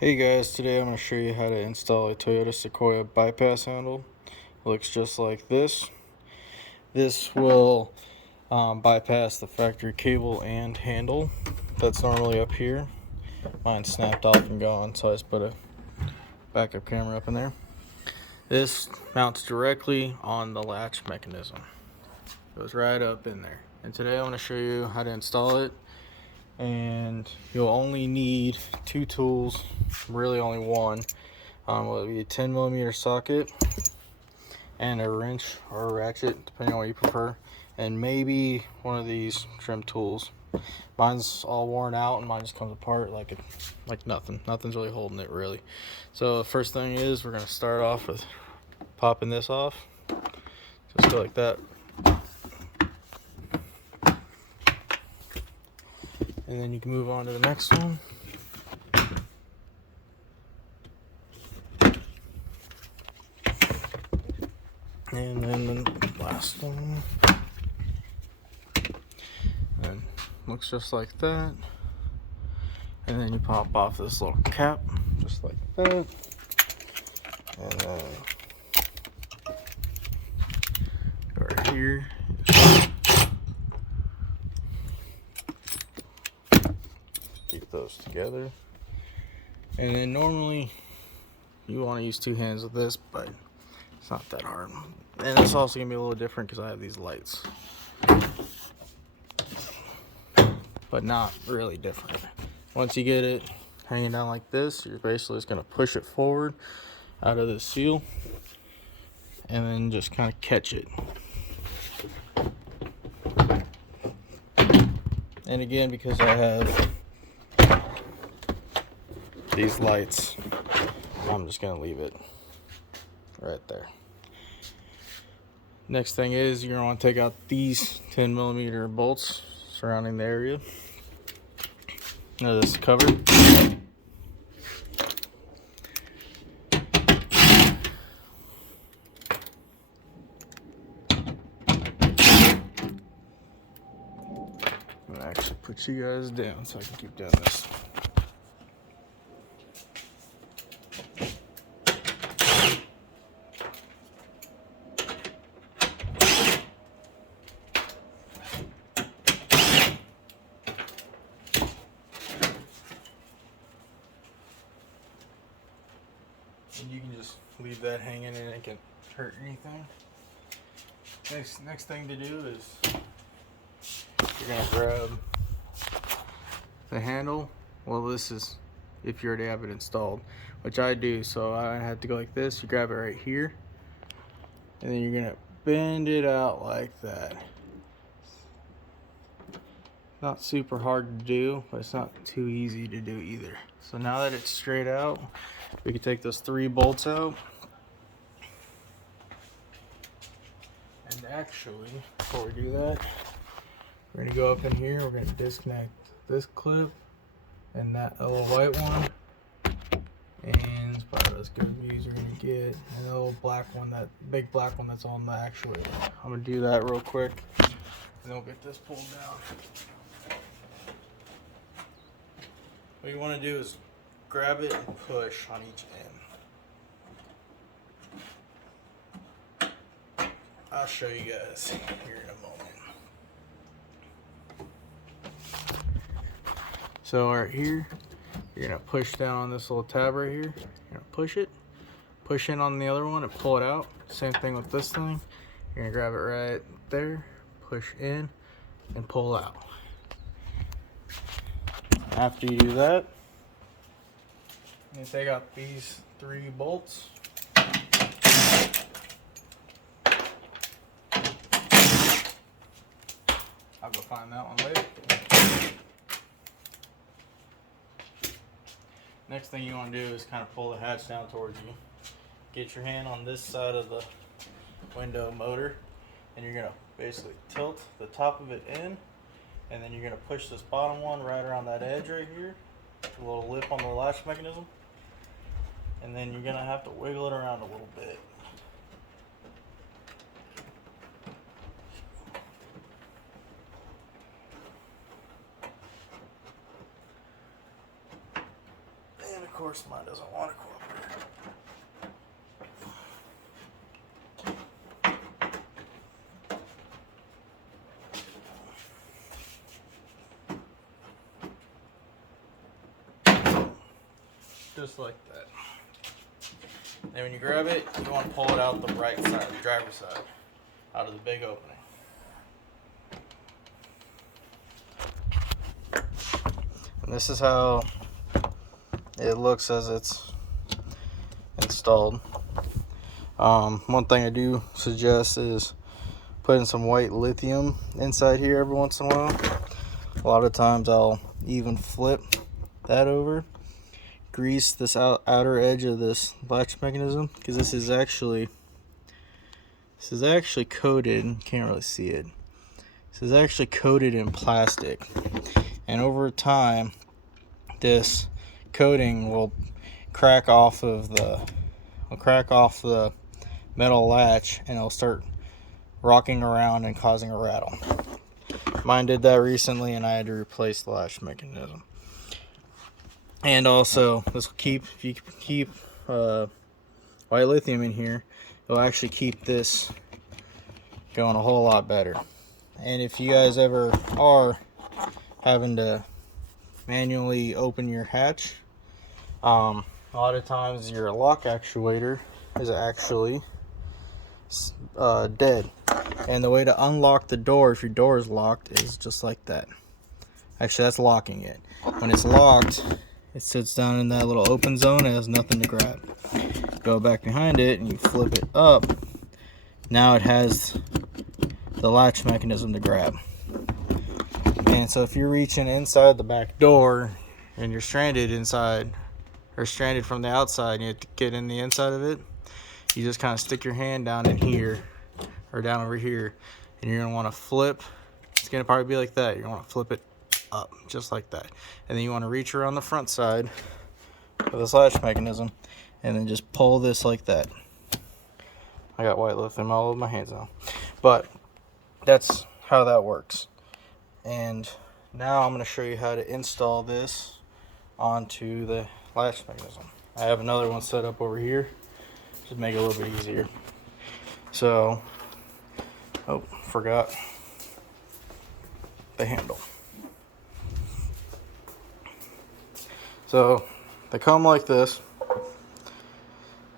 Hey guys, today I'm going to show you how to install a Toyota Sequoia bypass handle. It looks just like this. This will bypass the factory cable and handle that's normally up here. Mine's snapped off and gone, so I just put a backup camera up in there. This mounts directly on the latch mechanism. Goes right up in there. And today I'm going to show you how to install it. And you'll only need two tools, really only one. Will be a 10mm socket and a wrench or a ratchet, depending on what you prefer, and maybe one of these trim tools. Mine's all worn out and mine just comes apart like nothing's really holding it really. So the first thing is we're going to start off with popping this off. Just go like that. And then you can move on to the next one. And then the last one. And looks just like that. And then you pop off this little cap, just like that. And then right here. Keep those together. And then normally you want to use two hands with this, but it's not that hard. And it's also gonna be a little different because I have these lights, but not really different. Once you get it hanging down like this, you're basically just gonna push it forward out of the seal and then just kind of catch it. And again, because I have these lights, I'm just gonna leave it right there. Next thing is you're gonna want to take out these 10mm bolts surrounding the area. Now this is covered. I'm gonna actually put you guys down so I can keep doing this. And you can just leave that hanging and it can hurt anything. Next thing to do is you're gonna grab the handle. Well, this is if you already have it installed, which I do, so I had to go like this. You grab it right here, and then you're gonna bend it out like that. Not super hard to do, but it's not too easy to do either. So now that it's straight out, we can take those 3 bolts out. And actually, before we do that, we're gonna go up in here, we're gonna disconnect this clip and that little white one. And it's probably as good as you're gonna get. And the little black one, that big black one that's on the actuator. I'm gonna do that real quick, and then we'll get this pulled down. What you want to do is grab it and push on each end. I'll show you guys here in a moment. So right here, you're gonna push down on this little tab right here. You're gonna push it, push in on the other one and pull it out. Same thing with this thing. You're gonna grab it right there, push in and pull out. After you do that, you take out these 3 bolts. I'll go find that one later. Next thing you want to do is kind of pull the hatch down towards you. Get your hand on this side of the window motor, and you're going to basically tilt the top of it in, and then you're going to push this bottom one right around that edge right here, a little lip on the latch mechanism, and then you're going to have to wiggle it around a little bit. course mine doesn't want to cooperate. Just like that. And when you grab it, you want to pull it out the right side, the driver's side, out of the big opening. And this is how it looks as it's installed. One thing I do suggest is putting some white lithium inside here every once in a while. A lot of times I'll even flip that over, grease this outer edge of this latch mechanism, because this is actually coated. Can't really see it. This is actually coated in plastic, and over time this coating will crack off the metal latch, and it'll start rocking around and causing a rattle. Mine did that recently, and I had to replace the latch mechanism. And also, this will keep, if you keep white lithium in here, it'll actually keep this going a whole lot better. And if you guys ever are having to manually open your hatch, a lot of times your lock actuator is actually dead. And the way to unlock the door, if your door is locked, is just like that. Actually, that's locking it. When it's locked, it sits down in that little open zone. It has nothing to grab. Go back behind it and you flip it up. Now it has the latch mechanism to grab. And so if you're reaching inside the back door and you're stranded inside, or stranded from the outside, and you have to get in the inside of it, you just kind of stick your hand down in here, or down over here, and you're going to want to flip. It's going to probably be like that. You're going to want to flip it up, just like that. And then you want to reach around the front side of this latch mechanism, and then just pull this like that. I got white lithium all over my hands now. But that's how that works. And now I'm going to show you how to install this onto the latch mechanism. I have another one set up over here, just make it a little bit easier. So, oh, forgot the handle. So they come like this,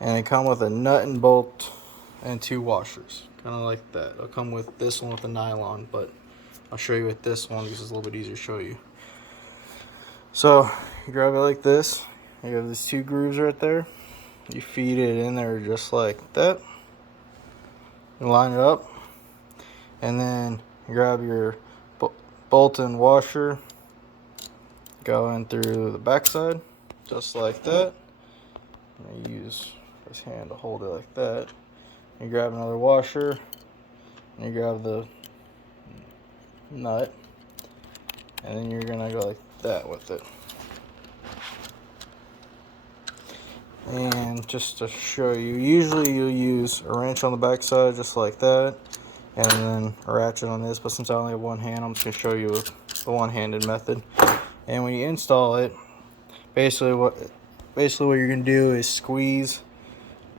and they come with a nut and bolt and 2 washers, kind of like that. It'll come with this one with a nylon, but I'll show you with this one because it's a little bit easier to show you. So you grab it like this. You have these 2 grooves right there. You feed it in there just like that. You line it up, and then you grab your bolt and washer, go in through the back side, just like that. And you use this hand to hold it like that. You grab another washer, and you grab the nut, and then you're gonna go like that with it. And just to show you, usually you'll use a wrench on the back side just like that, and then a ratchet on this, but since I only have one hand, I'm just gonna show you the one-handed method. And when you install it, basically what you're gonna do is squeeze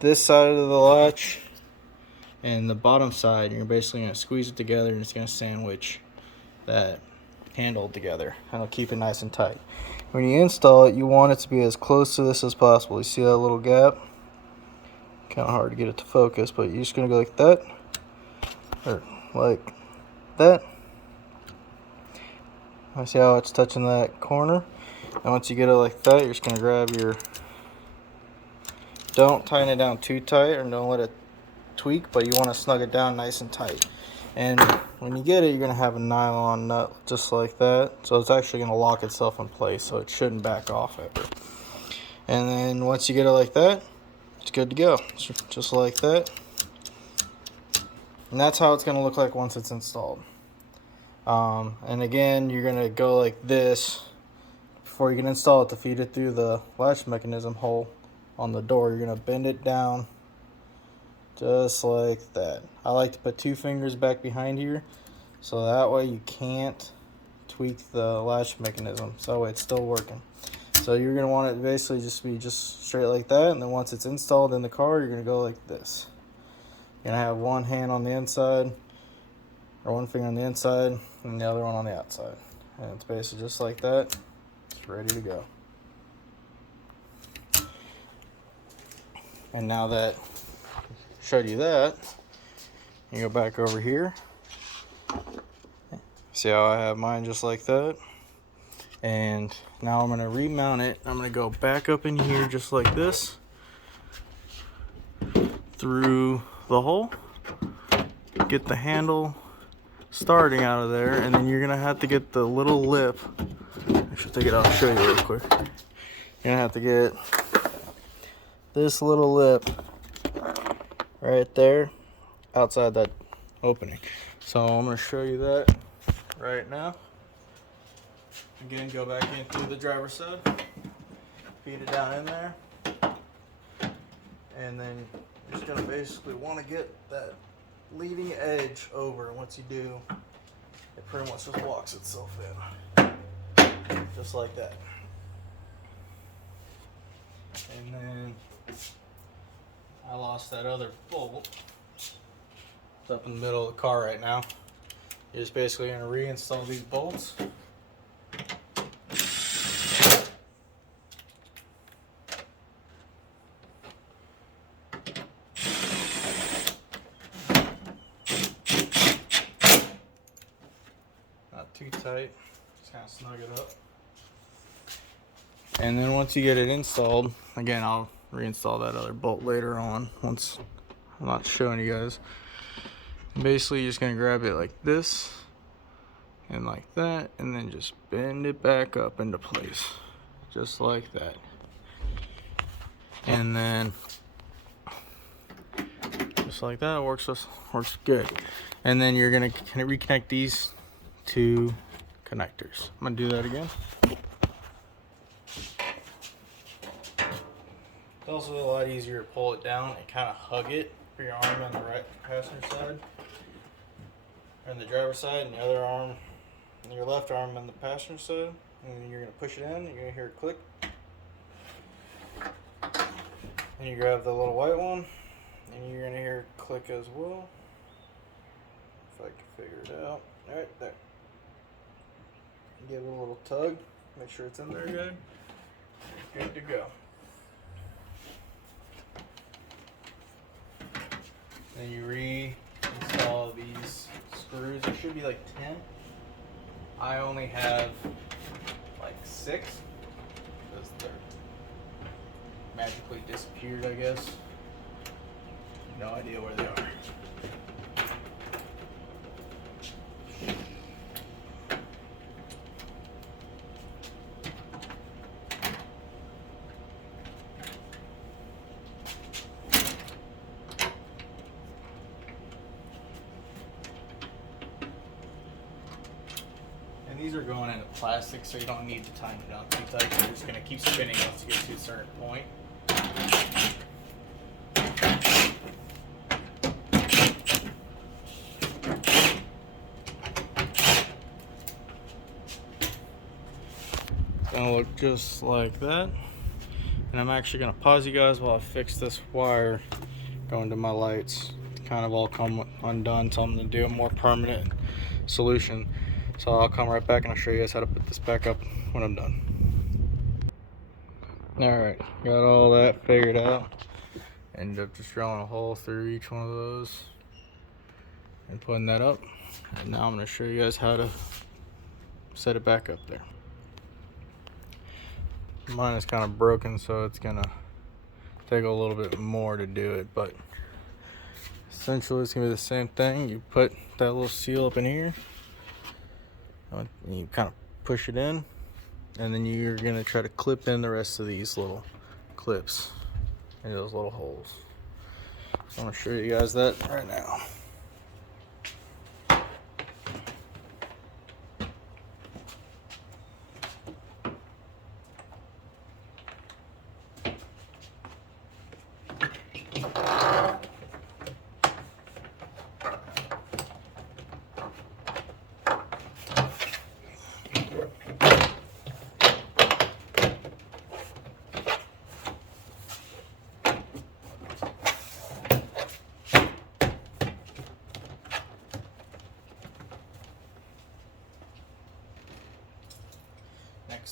this side of the latch and the bottom side. You're basically gonna squeeze it together, and it's gonna sandwich that handle together, and it'll keep it nice and tight. When you install it, you want it to be as close to this as possible. You see that little gap? Kind of hard to get it to focus, but you're just gonna go like that, or like that. I see how it's touching that corner. And once you get it like that, you're just gonna grab your, don't tighten it down too tight, or don't let it tweak, but you want to snug it down nice and tight. And when you get it, you're gonna have a nylon nut just like that, so it's actually gonna lock itself in place, so it shouldn't back off ever. And then once you get it like that, it's good to go, just like that. And that's how it's gonna look like once it's installed. And again, you're gonna go like this before you can install it to feed it through the latch mechanism hole on the door. You're gonna bend it down just like that. I like to put 2 fingers back behind here, so that way you can't tweak the latch mechanism, so it's still working. So you're going to want it basically just to be just straight like that, and then once it's installed in the car, you're going to go like this. You're going to have one hand on the inside, or one finger on the inside, and the other one on the outside. And it's basically just like that. It's ready to go. And now that I showed you that, you go back over here. See how I have mine just like that? And now I'm going to remount it. I'm going to go back up in here just like this, through the hole, get the handle starting out of there, and then you're going to have to get the little lip. I should take it out and show you real quick. You're going to have to get this little lip right there outside that opening. So I'm going to show you that right now. Again, go back in through the driver's side, feed it down in there, and then you're just going to basically want to get that leading edge over. Once you do, it pretty much just locks itself in, just like that. And then I lost that other bolt. It's up in the middle of the car right now. You're just basically going to reinstall these bolts. Not too tight, just kind of snug it up. And then once you get it installed, again, I'll reinstall that other bolt later on once I'm not showing you guys. Basically, you're just going to grab it like this and like that, and then just bend it back up into place, just like that. And then just like that, works good. And then you're going to reconnect these two connectors. I'm going to do that again. It's also a lot easier to pull it down and kind of hug it for your arm on the right passenger side, or on the driver's side, and the other arm, your left arm on the passenger side. And then you're going to push it in, you're going to hear it click. And you grab the little white one, and you're going to hear it click as well. If I can figure it out. Alright, there. Give it a little tug, make sure it's in there good. Good to go. Then you reinstall these screws. There should be like 10. I only have like 6 because they're magically disappeared, I guess. No idea where they are. These are going into plastic, so you don't need to tighten it down too tight. You're just going to keep spinning once you get to a certain point. It's going to look just like that. And I'm actually going to pause you guys while I fix this wire going to my lights. Kind of all come undone, so I'm going to do a more permanent solution. So I'll come right back and I'll show you guys how to put this back up when I'm done. Alright, got all that figured out. Ended up just drilling a hole through each one of those and putting that up. And now I'm going to show you guys how to set it back up there. Mine is kind of broken, so it's going to take a little bit more to do it, but essentially it's going to be the same thing. You put that little seal up in here. You kind of push it in, and then you're going to try to clip in the rest of these little clips into those little holes. So I'm going to show you guys that right now.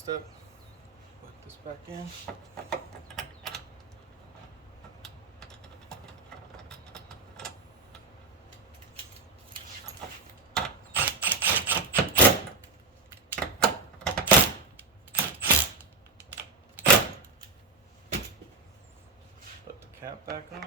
step, put this back in. Put the cap back on.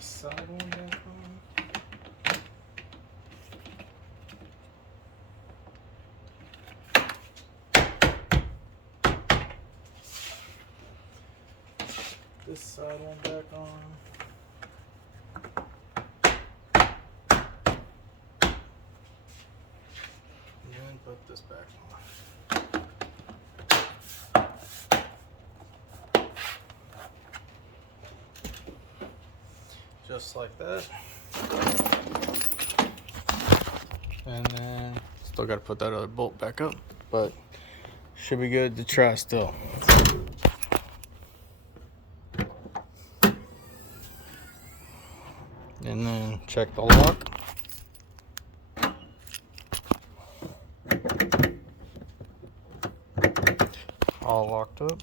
Side one back on. This side one back on. And put this back on. Just like that. And then still got to put that other bolt back up, but should be good to try still. And then check the lock. All locked up.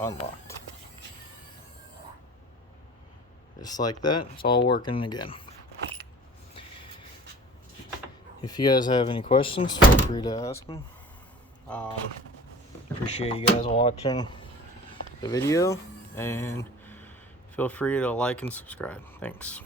Unlocked. Just like that, it's all working again. If you guys have any questions, feel free to ask me. Appreciate you guys watching the video, and feel free to like and subscribe. Thanks.